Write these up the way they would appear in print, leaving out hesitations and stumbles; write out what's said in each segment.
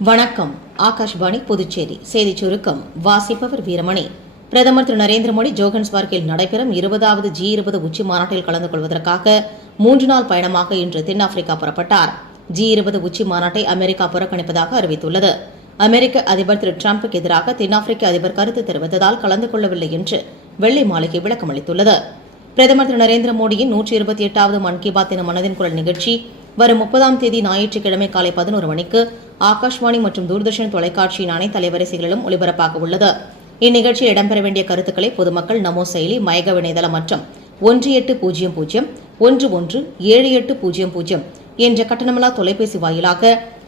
வணக்கம். ஆகாஷ்வாணி புதுச்சேரி செய்திச் சுருக்கம் வாசிப்பவர் வீரமணி. பிரதமர் திரு நரேந்திர மோடி ஜோகன்ஸ்பர்கில் நடைபெறும் 20வது G20 உச்சி மாநாட்டில் கலந்து கொள்வதற்காக 3 நாள் பயணமாக இன்று தென்னாப்பிரிக்கா புறப்பட்டார். G20 உச்சி மாநாட்டை அமெரிக்கா புறக்கணிப்பதாக அறிவித்துள்ளது. அமெரிக்க அதிபர் திரு டிரம்புக்கு எதிராக தென்னாப்பிரிக்க அதிபர் கருத்து தெரிவித்ததால் கலந்து கொள்ளவில்லை என்று வெள்ளை மாளிகை விளக்கமளித்துள்ளது. பிரதமர் திரு நரேந்திர மோடியின் 128வது மன் கி பாத் தின மனதின் குரல் நிகழ்ச்சி வரும் 30ஆம் தேதி ஞாயிற்றுக்கிழமை காலை 11 மணிக்கு ஆகாஷ்வாணி மற்றும் தூர்தர்ஷன் தொலைக்காட்சியின் அனைத்து அலைவரிசைகளிலும் ஒலிபரப்பாக உள்ளது. இந்நிகழ்ச்சியில் இடம்பெற வேண்டிய கருத்துக்களை பொதுமக்கள் நமோ செயலி, மைகவ் இணையதளம் மற்றும் 1800-117800 என்ற கட்டணமில்லா தொலைபேசி வாயிலாக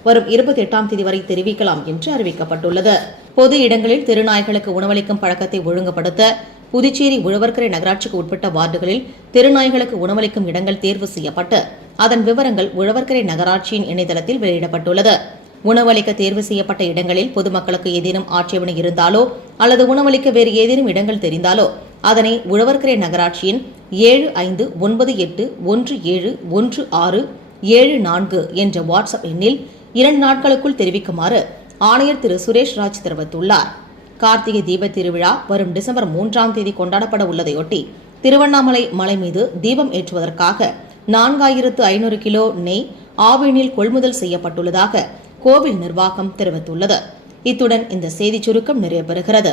வரும் 28ஆம் தேதி வரை தெரிவிக்கலாம் என்று அறிவிக்கப்பட்டுள்ளது. பொது இடங்களில் தெருநாய்களுக்கு உணவளிக்கும் பழக்கத்தை ஒழுங்குபடுத்த புதுச்சேரி உழவர்கரை நகராட்சிக்கு உட்பட்ட வார்டுகளில் தெருநாய்களுக்கு உணவளிக்கும் இடங்கள் தேர்வு செய்யப்பட்டு அதன் விவரங்கள் உழவர்கரை நகராட்சியின் இணையதளத்தில் வெளியிடப்பட்டுள்ளது. உணவளிக்க தேர்வு செய்யப்பட்ட இடங்களில் பொதுமக்களுக்கு ஏதேனும் ஆட்சேபனை இருந்தாலோ அல்லது உணவளிக்க வேறு ஏதேனும் இடங்கள் தெரிந்தாலோ அதனை உழவர்கரை நகராட்சியின் 7598171674 என்ற வாட்ஸ்அப் எண்ணில் 2 நாட்களுக்குள் தெரிவிக்குமாறு ஆணையர் திரு சுரேஷ் ராஜ் தெரிவித்துள்ளார். கார்த்திகை தீபத் திருவிழா வரும் டிசம்பர் 3ஆம் தேதி கொண்டாடப்பட உள்ளதையொட்டி திருவண்ணாமலை மலை மீது தீபம் ஏற்றுவதற்காக 4500 கிலோ நெய் ஆவினில் கொள்முதல் செய்யப்பட்டுள்ளதாக கோவில் நிர்வாகம் தெரிவித்துள்ளது. இத்துடன் இந்த செய்திச் சுருக்கம் நிறைவு பெறுகிறது.